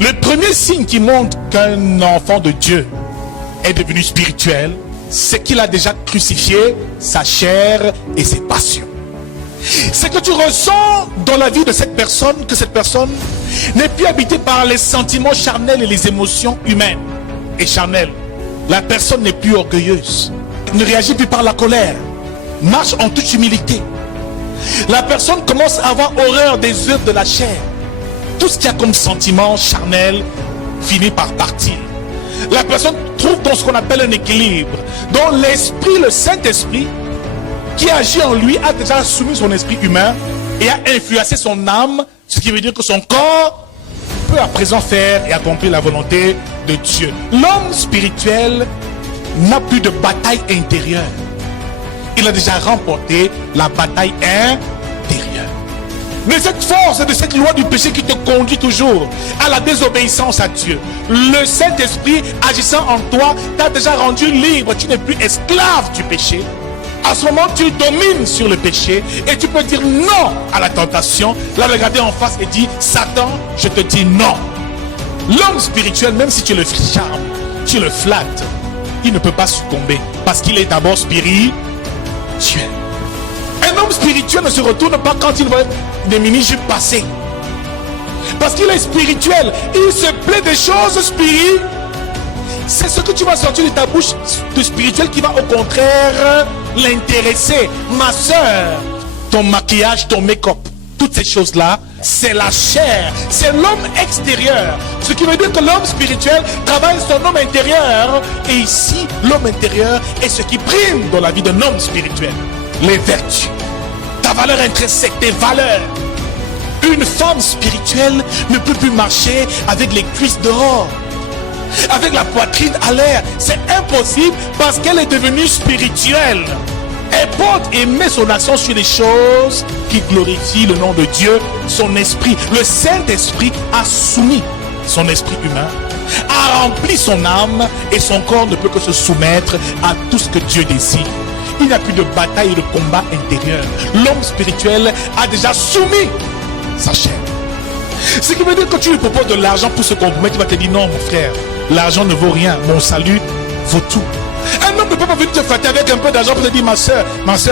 Le premier signe qui montre qu'un enfant de Dieu est devenu spirituel, c'est qu'il a déjà crucifié sa chair et ses passions. C'est que tu ressens dans la vie de cette personne que cette personne n'est plus habitée par les sentiments charnels et les émotions humaines et charnelles. La personne n'est plus orgueilleuse, ne réagit plus par la colère, marche en toute humilité. La personne commence à avoir horreur des œuvres de la chair. Tout ce qu'il y a comme sentiment charnel finit par partir. La personne trouve dans ce qu'on appelle un équilibre, dont l'esprit, le Saint-Esprit, qui agit en lui, a déjà soumis son esprit humain et a influencé son âme, ce qui veut dire que son corps peut à présent faire et accomplir la volonté de Dieu. L'homme spirituel n'a plus de bataille intérieure. Il a déjà remporté la bataille intérieure. Mais cette force de cette loi du péché qui te conduit toujours à la désobéissance à Dieu, le Saint-Esprit agissant en toi t'a déjà rendu libre. Tu n'es plus esclave du péché. À ce moment, tu domines sur le péché et tu peux dire non à la tentation. La regarder en face et dire: Satan, je te dis non. L'homme spirituel, même si tu le charmes, tu le flattes, il ne peut pas succomber parce qu'il est d'abord spirituel. Un homme spirituel ne se retourne pas quand il voit des mini-jupes passer. Parce qu'il est spirituel, il se plaît des choses spirituelles. C'est ce que tu vas sortir de ta bouche de spirituel qui va au contraire l'intéresser. Ma soeur, ton maquillage, ton make-up, toutes ces choses-là, c'est la chair, c'est l'homme extérieur. Ce qui veut dire que l'homme spirituel travaille son homme intérieur. Et ici, l'homme intérieur est ce qui prime dans la vie d'un homme spirituel. Les vertus, ta valeur intrinsèque, tes valeurs. Une femme spirituelle ne peut plus marcher avec les cuisses dehors, avec la poitrine à l'air. C'est impossible parce qu'elle est devenue spirituelle. Elle porte et met son accent sur les choses qui glorifient le nom de Dieu, son esprit. Le Saint-Esprit a soumis son esprit humain, a rempli son âme, et son corps ne peut que se soumettre à tout ce que Dieu désire. Il n'y a plus de bataille et de combat intérieur. L'homme spirituel a déjà soumis sa chair. Ce qui veut dire que tu lui proposes de l'argent pour se compromettre, il va te dire: non mon frère, l'argent ne vaut rien, mon salut vaut tout. Un homme ne peut pas venir te flatter avec un peu d'argent pour te dire: ma soeur,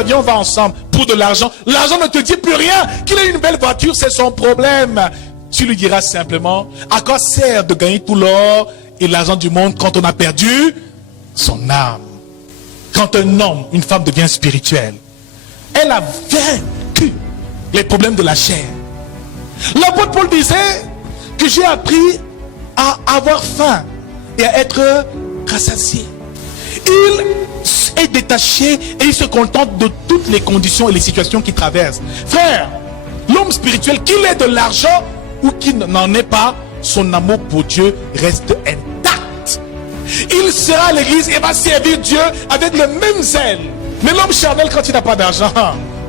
viens, on va ensemble pour de l'argent. L'argent ne te dit plus rien. Qu'il ait une belle voiture, c'est son problème. Tu lui diras simplement: à quoi sert de gagner tout l'or et l'argent du monde quand on a perdu son âme? Quand un homme, une femme devient spirituelle, elle a vaincu les problèmes de la chair. L'apôtre Paul disait que j'ai appris à avoir faim et à être rassasié. Il est détaché et il se contente de toutes les conditions et les situations qu'il traverse. Frère, l'homme spirituel, qu'il ait de l'argent ou qu'il n'en ait pas, son amour pour Dieu reste intact. Il sera à l'église et va servir Dieu avec le même zèle. Mais l'homme charnel, quand il n'a pas d'argent,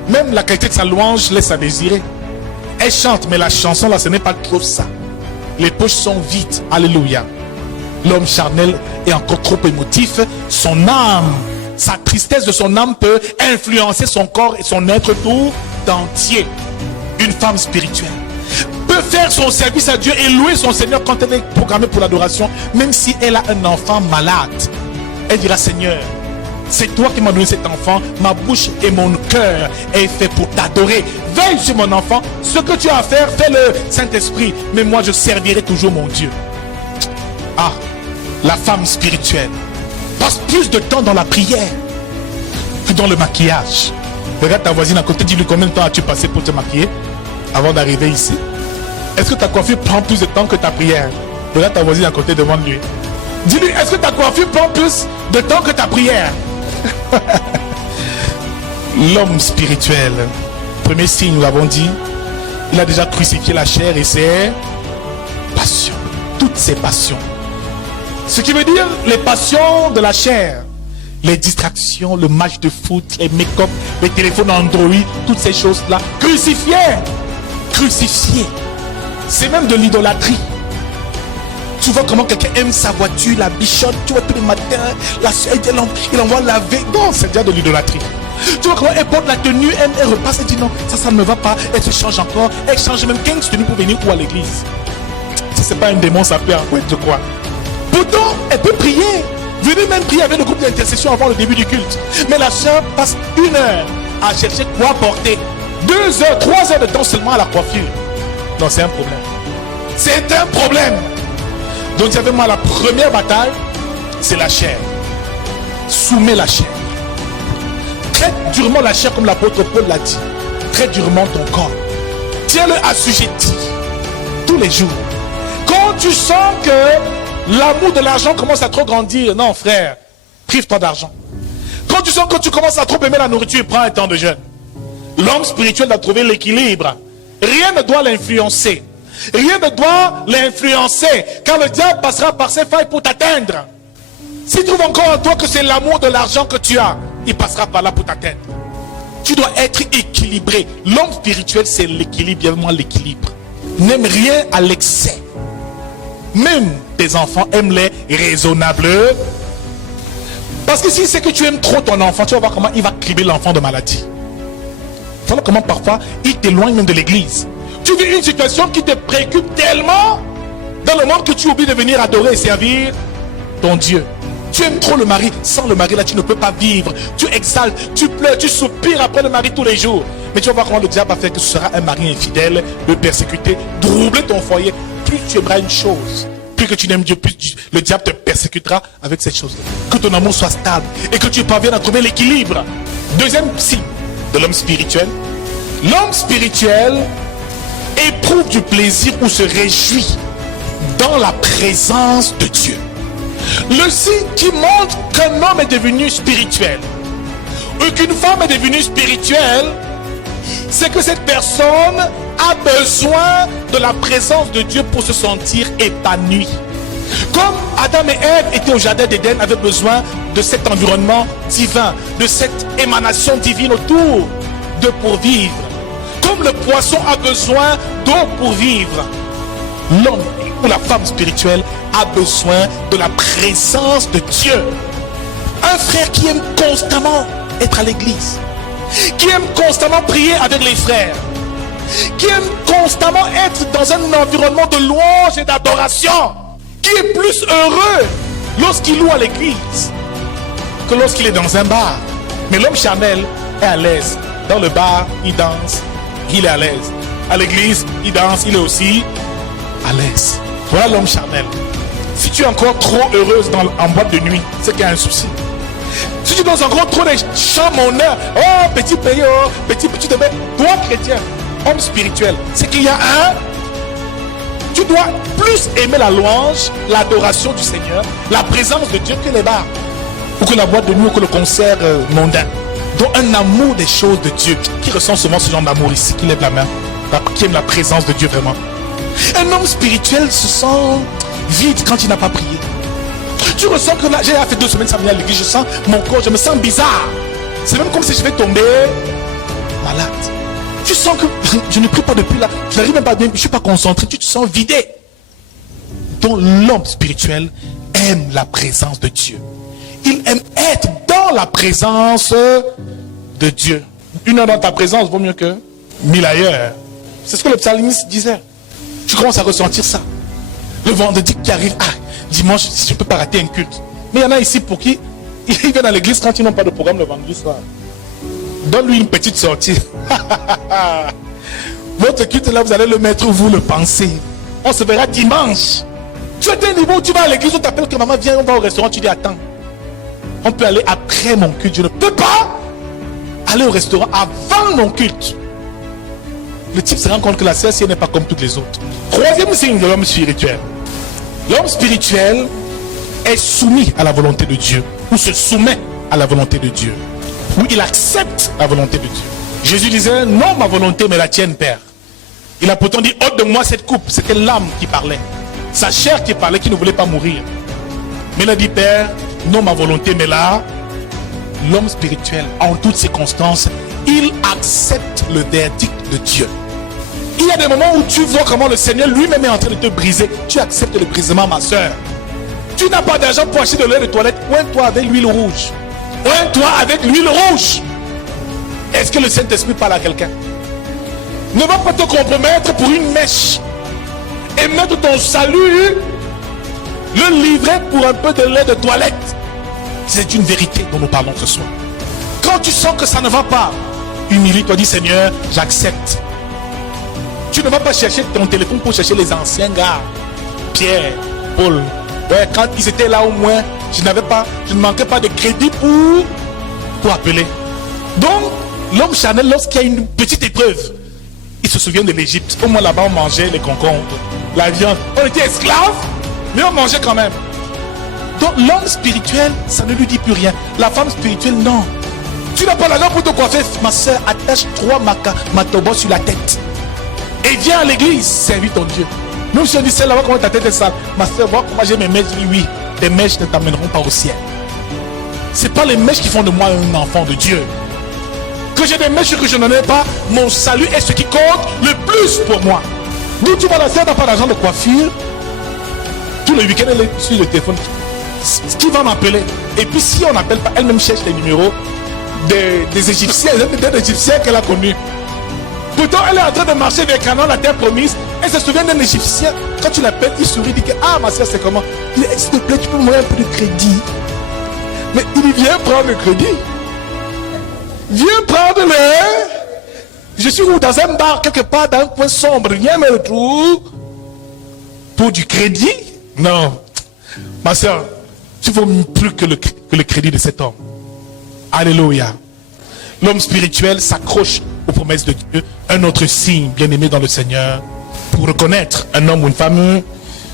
même la qualité de sa louange laisse à désirer. Elle chante, mais la chanson là, ce n'est pas trop ça. Les poches sont vides. Alléluia. L'homme charnel est encore trop émotif. Son âme, sa tristesse de son âme peut influencer son corps et son être tout entier. Une femme spirituelle peut faire son service à Dieu et louer son Seigneur quand elle est programmée pour l'adoration, même si elle a un enfant malade. Elle dira: Seigneur, c'est toi qui m'as donné cet enfant, ma bouche et mon cœur est fait pour t'adorer. Veille sur mon enfant, ce que tu as à faire, fais-le, Saint-Esprit, mais moi je servirai toujours mon Dieu. Ah, la femme spirituelle passe plus de temps dans la prière que dans le maquillage. Regarde ta voisine à côté, dis-lui: combien de temps as-tu passé pour te maquiller avant d'arriver ici? Est-ce que ta coiffure prend plus de temps que ta prière? Regarde ta voisine à côté, demande-lui. Dis-lui: est-ce que ta coiffure prend plus de temps que ta prière? L'homme spirituel, premier signe, nous l'avons dit, il a déjà crucifié la chair et ses passions, toutes ses passions. Ce qui veut dire les passions de la chair, les distractions, le match de foot, les make-up, les téléphones Android, toutes ces choses-là, crucifiées. C'est même de l'idolâtrie. Tu vois comment quelqu'un aime sa voiture, la bichonne, tu vois tous les matins, la soeur, il envoie laver. Non, c'est déjà de l'idolâtrie. Tu vois comment elle porte la tenue, elle repasse et dit: non, ça ne me va pas. Elle se change encore, elle change même 15 tenues pour venir ou à l'église. C'est c'est pas un démon, ça peut en je crois. Pourtant, elle peut prier. Venez même prier avec le groupe d'intercession avant le début du culte. Mais la sœur passe 1 heure à chercher quoi porter. 2 heures, 3 heures de temps seulement à la coiffure. Non, c'est un problème. C'est un problème. Donc, vous savez, moi, la première bataille, c'est la chair. Soumets la chair. Traite durement la chair comme l'apôtre Paul l'a dit. Traite durement ton corps. Tiens-le assujetti tous les jours. Quand tu sens que l'amour de l'argent commence à trop grandir, non frère, prive-toi d'argent. Quand tu sens que tu commences à trop aimer la nourriture, prends un temps de jeûne. L'homme spirituel doit trouver l'équilibre. Rien ne doit l'influencer. Rien ne doit l'influencer, car le diable passera par ses failles pour t'atteindre. S'il trouve encore en toi que c'est l'amour de l'argent que tu as, il passera par là pour t'atteindre. Tu dois être équilibré. L'homme spirituel, c'est l'équilibre, bien vraiment l'équilibre. N'aime rien à l'excès. Même tes enfants, aime-les raisonnables. Parce que si c'est que tu aimes trop ton enfant, tu vas voir comment il va cribler l'enfant de maladie. Voilà comment parfois il t'éloigne même de l'église. Tu vis une situation qui te préoccupe tellement dans le monde que tu oublies de venir adorer et servir ton Dieu. Tu aimes trop le mari. Sans le mari là tu ne peux pas vivre. Tu exaltes, tu pleures, tu soupires après le mari tous les jours. Mais tu vas voir comment le diable va faire que ce sera un mari infidèle, le persécuter, troubler ton foyer. Plus tu aimeras une chose, plus que tu n'aimes Dieu, plus le diable te persécutera avec cette chose-là. Que ton amour soit stable et que tu parviennes à trouver l'équilibre. Deuxième signe de l'homme spirituel. L'homme spirituel éprouve du plaisir ou se réjouit dans la présence de Dieu. Le signe qui montre qu'un homme est devenu spirituel ou qu'une femme est devenue spirituelle, c'est que cette personne a besoin de la présence de Dieu pour se sentir épanoui. Comme Adam et Ève étaient au jardin d'Éden, avaient besoin de cet environnement divin, de cette émanation divine autour d'eux pour vivre. Comme le poisson a besoin d'eau pour vivre, l'homme ou la femme spirituelle a besoin de la présence de Dieu. Un frère qui aime constamment être à l'église, qui aime constamment prier avec les frères, qui aime constamment être dans un environnement de louange et d'adoration, qui est plus heureux lorsqu'il loue à l'église que lorsqu'il est dans un bar. Mais l'homme charnel est à l'aise. Dans le bar, il danse, il est à l'aise. À l'église, il danse, il est aussi à l'aise. Voilà l'homme charnel. Si tu es encore trop heureuse en boîte de nuit, c'est qu'il y a un souci. Si tu danses encore trop des chants monnains, oh petit pays, oh petit début, toi chrétien, homme spirituel, c'est qu'il y a un. Tu dois plus aimer la louange, l'adoration du Seigneur, la présence de Dieu que les bars, ou que la boîte de nuit, ou que le concert mondain. Donc un amour des choses de Dieu. Qui ressent souvent ce genre d'amour ici, qui lève la main, qui aime la présence de Dieu vraiment. Un homme spirituel se sent vide quand il n'a pas prié. Tu ressens que là, j'ai fait 2 semaines sans venir à l'église, je sens mon corps, je me sens bizarre. C'est même comme si je vais tomber malade. Tu sens que je ne prie pas depuis là, je n'arrive même pas bien, je ne suis pas concentré, tu te sens vidé. Donc l'homme spirituel aime la présence de Dieu. Il aime être dans la présence de Dieu. 1 heure dans ta présence vaut mieux que 1000 ailleurs. C'est ce que le psalmiste disait. Tu commences à ressentir ça. Le vendredi qui arrive, dimanche, je ne peux pas rater un culte. Mais il y en a ici pour qui ils viennent à l'église quand ils n'ont pas de programme le vendredi soir. Donne-lui une petite sortie. Votre culte là, vous allez le mettre où vous le pensez. On se verra dimanche. Tu es à un niveau où tu vas à l'église, on t'appelle que maman vient, on va au restaurant, tu dis attends. On peut aller après mon culte. Je ne peux pas aller au restaurant avant mon culte. Le type se rend compte que la sœur n'est pas comme toutes les autres. Troisième signe de l'homme spirituel. L'homme spirituel est soumis à la volonté de Dieu, ou se soumet à la volonté de Dieu, ou il accepte la volonté de Dieu. Jésus disait, non ma volonté mais la tienne, Père. Il a pourtant dit, ôte de moi cette coupe. C'était l'âme qui parlait, sa chair qui parlait, qui ne voulait pas mourir. Mais il a dit, Père, non ma volonté mais là, l'homme spirituel, en toutes circonstances, il accepte le verdict de Dieu. Il y a des moments où tu vois comment le Seigneur lui-même est en train de te briser. Tu acceptes le brisement, ma soeur. Tu n'as pas d'argent pour acheter de l'huile de toilette. Oins-toi avec l'huile rouge. Oins-toi avec l'huile rouge. Est-ce que le Saint-Esprit parle à quelqu'un? Ne va pas te compromettre pour une mèche. et mettre ton salut, le livrer pour un peu de lait de toilette. C'est une vérité dont nous parlons ce soir. Quand tu sens que ça ne va pas, humilie-toi, dis Seigneur, j'accepte. Tu ne vas pas chercher ton téléphone pour chercher les anciens gars. Pierre, Paul. Ouais, quand ils étaient là au moins, je ne manquais pas de crédit pour appeler. Donc, l'homme charnel, lorsqu'il y a une petite épreuve, il se souvient de l'Égypte. Au moins là-bas, on mangeait les concombres, la viande. On était esclaves, mais on mangeait quand même. Donc, l'homme spirituel, ça ne lui dit plus rien. La femme spirituelle, non. Tu n'as pas l'argent pour te coiffer. Ma soeur, attache 3 matobos sur la tête. Et viens à l'église, servir ton Dieu. Même si on dit, celle là-bas, comment ta tête est sale. Ma soeur, vois comment j'ai mes mèches. Oui, tes mèches ne t'amèneront pas au ciel. Ce n'est pas les mèches qui font de moi un enfant de Dieu. Que j'ai des mèches que je n'en ai pas, mon salut est ce qui compte le plus pour moi. D'où tu vas la soeur, n'a pas d'argent de coiffure. Tout le week-end, elle est sur le téléphone. Qui va m'appeler? Et puis si on n'appelle pas, elle-même cherche les numéros des Égyptiens, des Égyptiens qu'elle a connus. Pourtant, elle est en train de marcher vers Canaan, la terre promise. Elle se souvient d'un Égyptien. Quand tu l'appelles, il sourit, dit que ah, ma soeur, c'est comment? Il dit, s'il te plaît, tu peux me donner un peu de crédit. Mais il dit, viens prendre le crédit. Viens prendre le. Je suis dans un bar, quelque part, dans un coin sombre. Viens me retrouver pour du crédit. Non. Ma soeur, tu vaux plus que le crédit de cet homme. Alléluia. L'homme spirituel s'accroche aux promesses de Dieu. Un autre signe, bien aimé dans le Seigneur, pour reconnaître un homme ou une femme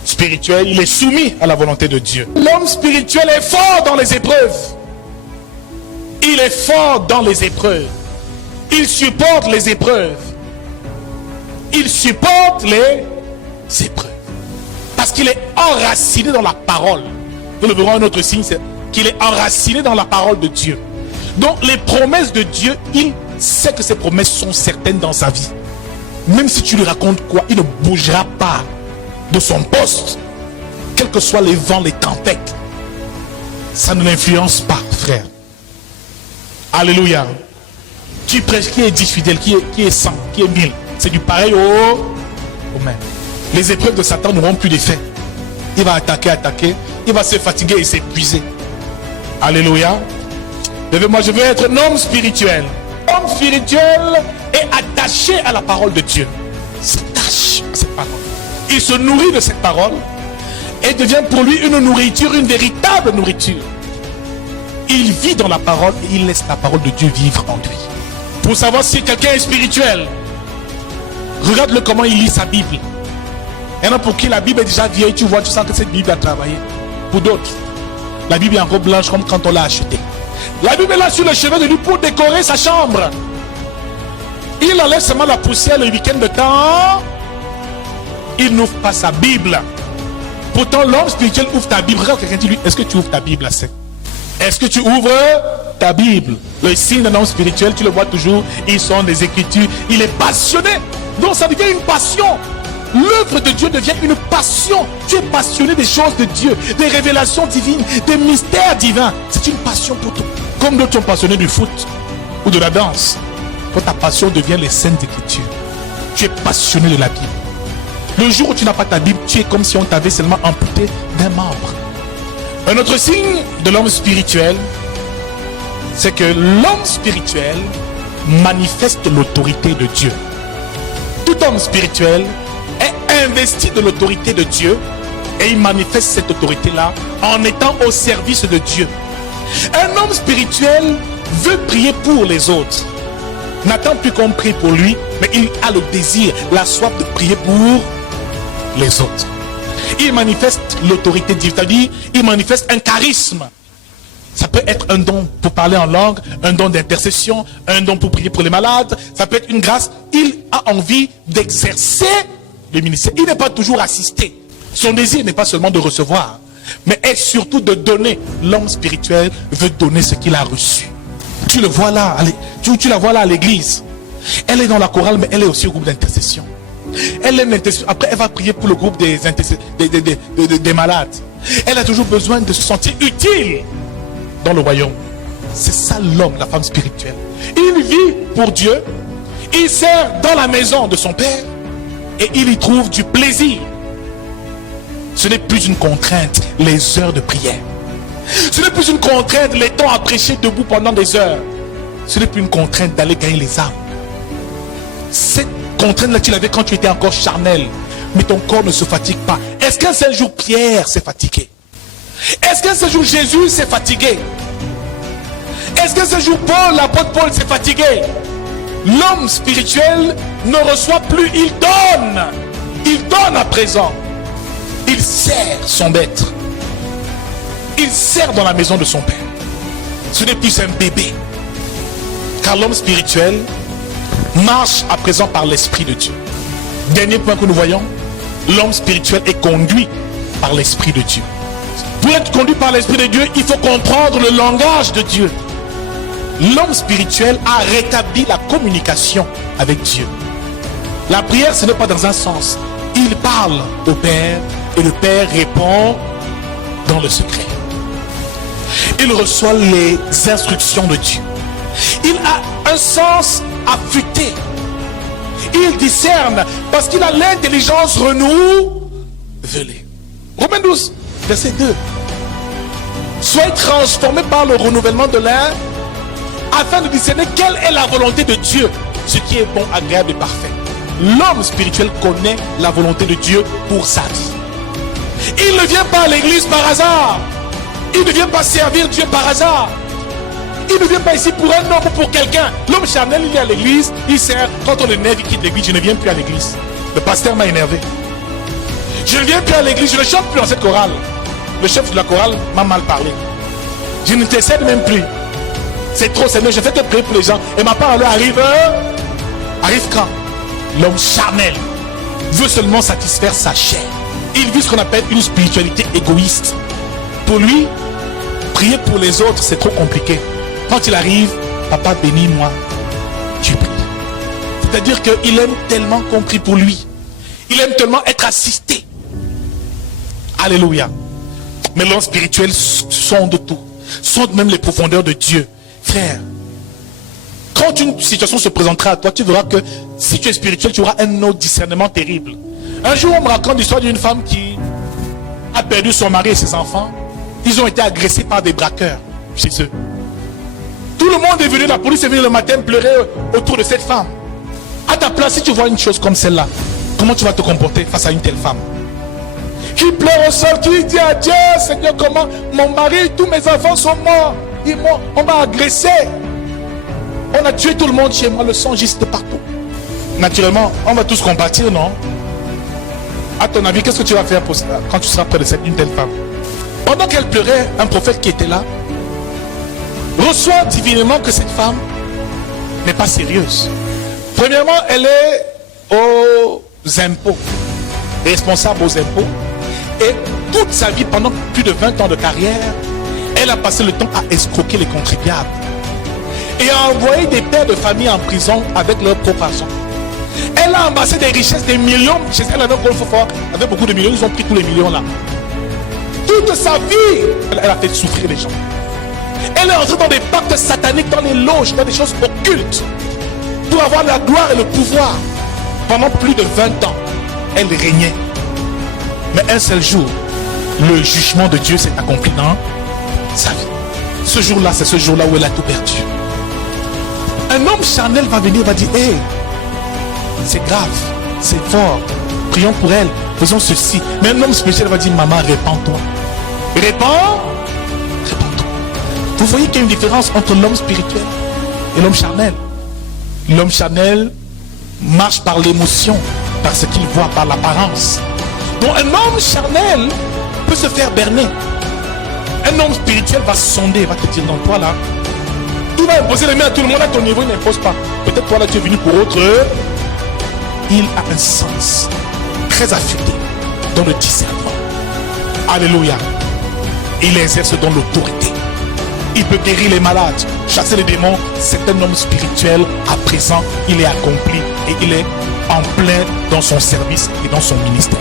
spirituelle, il est soumis à la volonté de Dieu. L'homme spirituel est fort dans les épreuves. Il est fort dans les épreuves. Il supporte les épreuves. Il supporte les épreuves. Parce qu'il est enraciné dans la parole. Nous le verrons un autre signe, c'est qu'il est enraciné dans la parole de Dieu. Donc les promesses de Dieu, il sait que ces promesses sont certaines dans sa vie. Même si tu lui racontes quoi, il ne bougera pas de son poste. Quels que soient les vents, les tempêtes. Ça ne l'influence pas, frère. Alléluia. Tu prêches qui est 10 fidèles, qui est 100, qui est 1000. C'est du pareil au même. Les épreuves de Satan n'auront plus d'effet. Il va attaquer. Il va se fatiguer et s'épuiser. Alléluia. Moi, je veux être un homme spirituel. L'homme spirituel est attaché à la parole de Dieu. Il s'attache à cette parole. Il se nourrit de cette parole et devient pour lui une nourriture, une véritable nourriture. Il vit dans la parole et il laisse la parole de Dieu vivre en lui. Pour savoir si quelqu'un est spirituel, regarde-le comment il lit sa Bible. Il y en a pour qui la Bible est déjà vieille, tu vois, tu sens que cette Bible a travaillé. Pour d'autres, la Bible est encore blanche comme quand on l'a achetée. La Bible est là sur le chevet de lui pour décorer sa chambre. Il enlève seulement la poussière le week-end de temps. Il n'ouvre pas sa Bible. Pourtant, l'homme spirituel ouvre ta Bible. Regarde quelqu'un dit lui, est-ce que tu ouvres ta Bible assez? Est-ce que tu ouvres ta Bible? Le signe d'un homme spirituel, tu le vois toujours, ils sont des Écritures. Il est passionné. Donc ça devient une passion. L'œuvre de Dieu devient une passion. Tu es passionné des choses de Dieu, des révélations divines, des mystères divins. C'est une passion pour toi. Comme d'autres sont passionnés du foot ou de la danse. Quand ta passion devient les saintes écritures, tu es passionné de la Bible. Le jour où tu n'as pas ta Bible, tu es comme si on t'avait seulement amputé d'un membre. Un autre signe de l'homme spirituel, c'est que l'homme spirituel manifeste l'autorité de Dieu. Tout homme spirituel est investi de l'autorité de Dieu et il manifeste cette autorité-là en étant au service de Dieu. Un homme spirituel veut prier pour les autres. N'attend plus qu'on prie pour lui, mais il a le désir, la soif de prier pour les autres. Il manifeste l'autorité divine, c'est-à-dire il manifeste un charisme. Ça peut être un don pour parler en langue, un don d'intercession, un don pour prier pour les malades. Ça peut être une grâce. Il a envie d'exercer le ministère. Il n'est pas toujours assisté. Son désir n'est pas seulement de recevoir, mais est surtout de donner. L'homme spirituel veut donner ce qu'il a reçu. Tu le vois là, tu la vois là à l'église. Elle est dans la chorale, mais elle est aussi au groupe d'intercession. Elle aime l'intercession. Après, elle va prier pour le groupe des malades. Elle a toujours besoin de se sentir utile dans le royaume. C'est ça l'homme, la femme spirituelle. Il vit pour Dieu. Il sert dans la maison de son père. Et il y trouve du plaisir. Ce n'est plus une contrainte, les heures de prière. Ce n'est plus une contrainte, les temps à prêcher debout pendant des heures. Ce n'est plus une contrainte d'aller gagner les âmes. Cette contrainte-là, tu l'avais quand tu étais encore charnel. Mais ton corps ne se fatigue pas. Est-ce qu'un seul jour Pierre s'est fatigué? Est-ce qu'un seul jour Jésus s'est fatigué? Est-ce qu'un seul jour Paul, l'apôtre Paul, s'est fatigué? L'homme spirituel ne reçoit plus, il donne. Il donne à présent. Il sert son maître. Il sert dans la maison de son père. Ce n'est plus un bébé. Car l'homme spirituel marche à présent par l'Esprit de Dieu. Dernier point que nous voyons, l'homme spirituel est conduit par l'Esprit de Dieu. Pour être conduit par l'Esprit de Dieu, il faut comprendre le langage de Dieu. L'homme spirituel a rétabli la communication avec Dieu. La prière, ce n'est pas dans un sens. Il parle au Père et le Père répond dans le secret. Il reçoit les instructions de Dieu. Il a un sens affûté. Il discerne parce qu'il a l'intelligence renouvelée. Romains 12, verset 2. Soyez transformés par le renouvellement de l'air afin de discerner quelle est la volonté de Dieu, ce qui est bon, agréable et parfait. L'homme spirituel connaît la volonté de Dieu pour sa vie. Il ne vient pas à l'église par hasard. Il ne vient pas servir Dieu par hasard. Il ne vient pas ici pour un homme ou pour quelqu'un. L'homme charnel, il est à l'église, il sert. Quand on l'énerve, il quitte l'église. Je ne viens plus à l'église. Le pasteur m'a énervé. Je ne viens plus à l'église, je ne chante plus dans cette chorale. Le chef de la chorale m'a mal parlé. Je ne t'essaie même plus. C'est trop, Seigneur, je fais que prier pour les gens. Et ma parole arrive quand? L'homme charnel veut seulement satisfaire sa chair. Il vit ce qu'on appelle une spiritualité égoïste. Pour lui, prier pour les autres, c'est trop compliqué. Quand il arrive, papa bénis-moi, tu pries. C'est-à-dire qu'il aime tellement qu'on prie pour lui. Il aime tellement être assisté. Alléluia. Mais l'homme spirituel sonde tout. Sonde même les profondeurs de Dieu. Frère, quand une situation se présentera à toi, tu verras que si tu es spirituel, tu auras un autre discernement terrible. Un jour, on me raconte l'histoire d'une femme qui a perdu son mari et ses enfants. Ils ont été agressés par des braqueurs chez eux. Tout le monde est venu, la police est venue le matin pleurer autour de cette femme. À ta place, si tu vois une chose comme celle-là, comment tu vas te comporter face à une telle femme? Qui pleure au sol, qui dit à Dieu, Seigneur, comment mon mari, tous mes enfants sont morts. On m'a agressé. On a tué tout le monde chez moi, le sang giste de partout. Naturellement, on va tous combattre, non? À ton avis, qu'est-ce que tu vas faire pour ça, quand tu seras près de une telle femme? Pendant qu'elle pleurait, un prophète qui était là reçoit divinement que cette femme n'est pas sérieuse. Premièrement, elle est aux impôts, responsable aux impôts. Et toute sa vie, pendant plus de 20 ans de carrière, elle a passé le temps à escroquer les contribuables et à envoyer des pères de famille en prison avec leur propre argent. Elle a amassé des richesses, des millions. Chez elle, avait un coffre-fort avec beaucoup de millions. Ils ont pris tous les millions là. Toute sa vie, elle a fait souffrir les gens. Elle est entrée dans des pactes sataniques, dans les loges, dans des choses occultes, pour avoir la gloire et le pouvoir. Pendant plus de 20 ans, elle régnait. Mais un seul jour, le jugement de Dieu s'est accompli dans sa vie. Ce jour-là, c'est ce jour-là où elle a tout perdu. Un homme charnel va venir, va dire, hé, c'est grave, c'est fort, prions pour elle, faisons ceci. Mais un homme spécial va dire, maman, répands-toi. Répands-toi. Vous voyez qu'il y a une différence entre l'homme spirituel et l'homme charnel. L'homme charnel marche par l'émotion, par ce qu'il voit, par l'apparence. Donc un homme charnel peut se faire berner. Un homme spirituel va sonder, va te dire, non, toi là, il va imposer les mains à tout le monde, à ton niveau, il n'impose pas. Peut-être toi là, tu es venu pour autre. Il a un sens très affûté dans le discernement. Alléluia. Il exerce dans l'autorité. Il peut guérir les malades, chasser les démons. C'est un homme spirituel. À présent, il est accompli et il est en plein dans son service et dans son ministère.